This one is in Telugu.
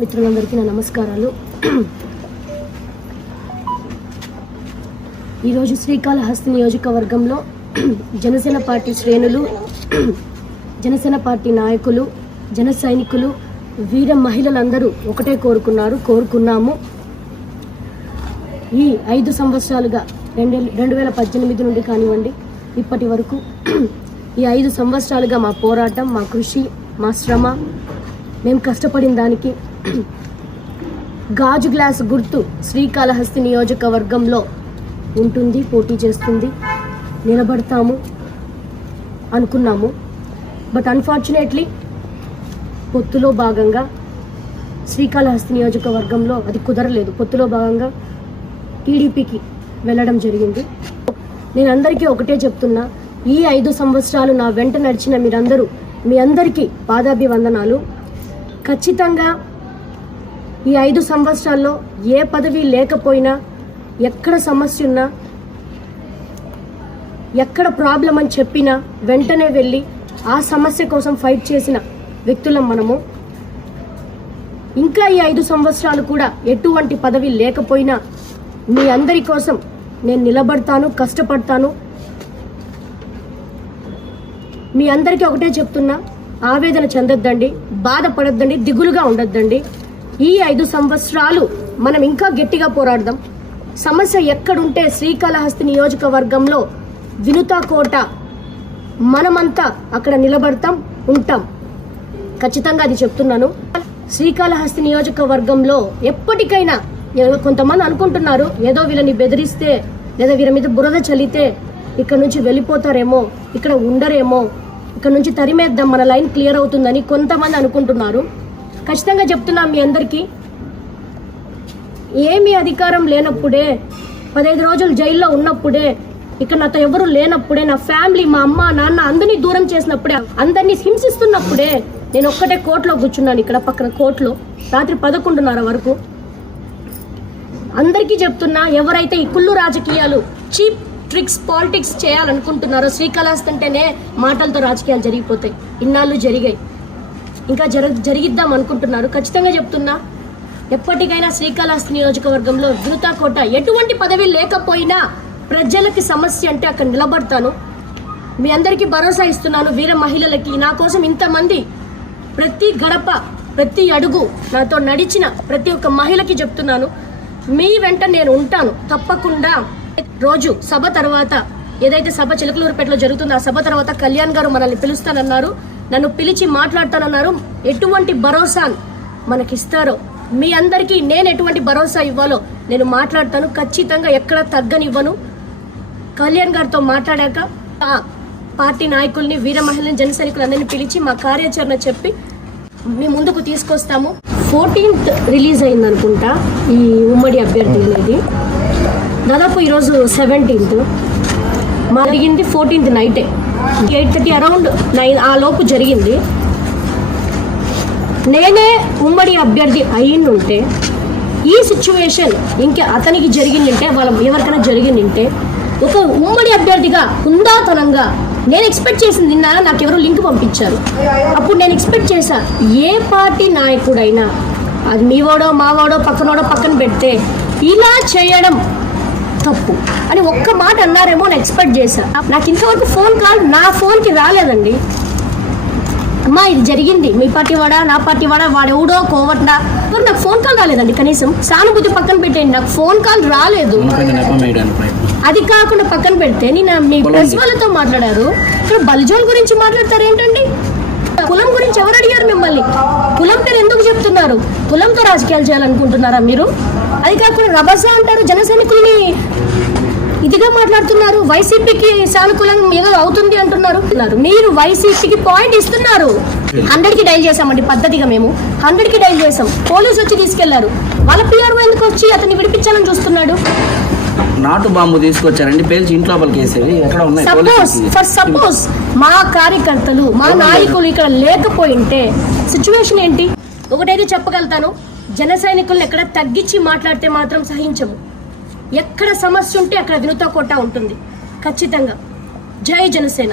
మిత్రులందరికీ నా నమస్కారాలు. ఈరోజు శ్రీకాళహస్తి నియోజకవర్గంలో జనసేన పార్టీ శ్రేణులు, జనసేన పార్టీ నాయకులు, జన సైనికులు, వీర మహిళలందరూ ఒకటే కోరుకున్నాము. ఈ 5 సంవత్సరాలుగా 2018 నుండి కానివ్వండి ఇప్పటి వరకు ఈ 5 సంవత్సరాలుగా మా పోరాటం, మా కృషి, మా శ్రమ, మేము కష్టపడిన దానికి గాజు గ్లాస్ గుర్తు శ్రీకాళహస్తి నియోజకవర్గంలో ఉంటుంది, పోటీ చేస్తుంది, నిలబడతాము అనుకున్నాము. బట్ అన్ఫార్చునేట్లీ పొత్తులో భాగంగా శ్రీకాళహస్తి నియోజకవర్గంలో అది కుదరలేదు. పొత్తులో భాగంగా టీడీపీకి వెళ్ళడం జరిగింది. నేను అందరికీ ఒకటే చెప్తున్నా, ఈ 5 సంవత్సరాలు నా వెంట నడిచిన మీరందరూ, మీ అందరికీ పాదాభివందనాలు. ఖచ్చితంగా ఈ 5 సంవత్సరాల్లో ఏ పదవి లేకపోయినా, ఎక్కడ సమస్య ఉన్నా, ఎక్కడ ప్రాబ్లం అని చెప్పినా వెంటనే వెళ్ళి ఆ సమస్య కోసం ఫైట్ చేసిన వ్యక్తులం మనము. ఇంకా ఈ 5 సంవత్సరాలు కూడా ఎటువంటి పదవి లేకపోయినా మీ అందరి కోసం నేను నిలబడతాను, కష్టపడతాను. మీ అందరికీ ఒకటే చెప్తున్నా, ఆవేదన చెందొద్దండి, బాధపడొద్దండి, దిగులుగా ఉండొద్దండి. ఈ 5 సంవత్సరాలు మనం ఇంకా గట్టిగా పోరాడదాం. సమస్య ఎక్కడుంటే శ్రీకాళహస్తి నియోజకవర్గంలో వినుతా కోట, మనమంతా అక్కడ నిలబడతాం, ఉంటాం. ఖచ్చితంగా అది చెప్తున్నాను. శ్రీకాళహస్తి నియోజకవర్గంలో ఎప్పటికైనా కొంతమంది అనుకుంటున్నారు, ఏదో వీళ్ళని బెదిరిస్తే లేదా వీళ్ళ మీద బురద చల్లితే ఇక్కడ నుంచి వెళ్ళిపోతారేమో, ఇక్కడ ఉండరేమో, ఇక్కడ నుంచి తరిమేద్దాం, మన లైన్ క్లియర్ అవుతుందని కొంతమంది అనుకుంటున్నారు. ఖచ్చితంగా చెప్తున్నాం మీ అందరికీ, ఏమీ అధికారం లేనప్పుడే, 15 రోజులు జైల్లో ఉన్నప్పుడే, ఇక్కడ నాతో ఎవరు లేనప్పుడే, నా ఫ్యామిలీ, మా అమ్మ నాన్న అందరినీ దూరం చేసినప్పుడే, అందరినీ హింసిస్తున్నప్పుడే నేను ఒక్కటే కోర్టులో కూర్చున్నాను. ఇక్కడ పక్కన కోర్టులో రాత్రి 11:30 వరకు. అందరికీ చెప్తున్నా, ఎవరైతే ఈ కుళ్ళు రాజకీయాలు, చీప్ ట్రిక్స్, పాలిటిక్స్ చేయాలనుకుంటున్నారో, శ్రీకాళహస్తి అంటేనే మాటలతో రాజకీయాలు జరిగిపోతాయి, ఇన్నాళ్ళు జరిగాయి, ఇంకా జరిగిద్దాం అనుకుంటున్నారు. ఖచ్చితంగా చెప్తున్నా, ఎప్పటికైనా శ్రీకాళహస్తి నియోజకవర్గంలో వినుతా కోట, ఎటువంటి పదవి లేకపోయినా ప్రజలకి సమస్య అంటే అక్కడ నిలబడతాను. మీ అందరికీ భరోసా ఇస్తున్నాను. వీర మహిళలకి, నా కోసం ఇంతమంది, ప్రతి గడప, ప్రతి అడుగు నాతో నడిచిన ప్రతి ఒక్క మహిళకి చెప్తున్నాను, మీ వెంట నేను ఉంటాను తప్పకుండా. రోజు సభ తర్వాత, ఏదైతే సభ చిలకలూరుపేటలో జరుగుతుందో ఆ సభ తర్వాత కళ్యాణ్ గారు మనల్ని పిలుస్తానన్నారు, నన్ను పిలిచి మాట్లాడతానన్నారు. ఎటువంటి భరోసా మనకిస్తారో, మీ అందరికీ నేను ఎటువంటి భరోసా ఇవ్వాలో నేను మాట్లాడతాను. ఖచ్చితంగా ఎక్కడ తగ్గనివ్వను. కళ్యాణ్ గారితో మాట్లాడాక పార్టీ నాయకుల్ని, వీర మహిళని, జన సైనికులందరినీ పిలిచి మా కార్యాచరణ చెప్పి మీ ముందుకు తీసుకొస్తాము. 14th రిలీజ్ అయింది అనుకుంటా ఈ ఉమ్మడి అభ్యర్థి అనేది. దాదాపు ఈరోజు 17th, మా జరిగింది 14th నైటే 8:30 అరౌండ్ 9 ఆ లోపు జరిగింది. నేనే ఉమ్మడి అభ్యర్థి అయ్యిండుంటే ఈ సిచ్యువేషన్ ఇంకా అతనికి జరిగిందంటే, వాళ్ళ ఎవరికైనా జరిగిందంటే, ఒక ఉమ్మడి అభ్యర్థిగా హుందాతనంగా నేను ఎక్స్పెక్ట్ చేసింది. నిన్న నాకు ఎవరో లింక్ పంపించారు, అప్పుడు నేను ఎక్స్పెక్ట్ చేశా, ఏ పార్టీ నాయకుడైనా, అది మీవాడో మావాడో పక్కనోడో పక్కన పెడితే ఇలా చేయడం తప్పు అని ఒక్క మాట అన్నారేమో అని ఎక్స్పెక్ట్ చేశా. నాకు ఇంతవరకు ఫోన్ కాల్ నా ఫోన్కి రాలేదండి. అమ్మా ఇది జరిగింది, మీ పార్టీ వాడా, నా పార్టీ వాడా, వాడెవడో కోవట్డా, నాకు ఫోన్ కాల్ రాలేదండి. కనీసం సానుభూతి పక్కన పెట్టేయండి, నాకు ఫోన్ కాల్ రాలేదు. అది కాకుండా పక్కన పెడితే నేను మీ ప్రెస్ వాళ్ళతో మాట్లాడారు, ఇక్కడ బల్జోన్ గురించి మాట్లాడతారు ఏంటండి? కులం గురించి ఎవరు అడిగారు మిమ్మల్ని? కులం పేరు ఎందుకు చెప్తున్నారు? కులంతో రాజకీయాలు చేయాలనుకుంటున్నారా మీరు? అది కాకుండా రభసా అంటారు, జన సైనికుల్ని ఇదిగా మాట్లాడుతున్నారు, వైసీపీకి సానుకూలం ఏదో అవుతుంది అంటున్నారు. మీరు వైసీపీకి పాయింట్ ఇస్తున్నారు. 100కి డైల్ చేసామండి పద్ధతిగా, మేము 100కి డైల్ చేసాం. పోలీసు వచ్చి తీసుకెళ్లారు. వాళ్ళ పిఆర్ఓ ఎందుకు వచ్చి అతన్ని విడిపించాలని చూస్తున్నాడు? నాటు బాంబు తీసుకొచ్చారండి, పేల్చి ఇంట్లో కేసేవి ఎక్కడ ఉన్నాయి? సపోజ్ మా కార్యకర్తలు, మా నాయకులు ఇక్కడ లేకపోయింటే సిచ్యువేషన్ ఏంటి? ఒకటైతే చెప్పగలుగుతాను, జన సైనికులను ఎక్కడ తగ్గించి మాట్లాడితే మాత్రం సహించము. ఎక్కడ సమస్య ఉంటే అక్కడ వినుతా కోట ఉంటుంది ఖచ్చితంగా. జై జనసేన.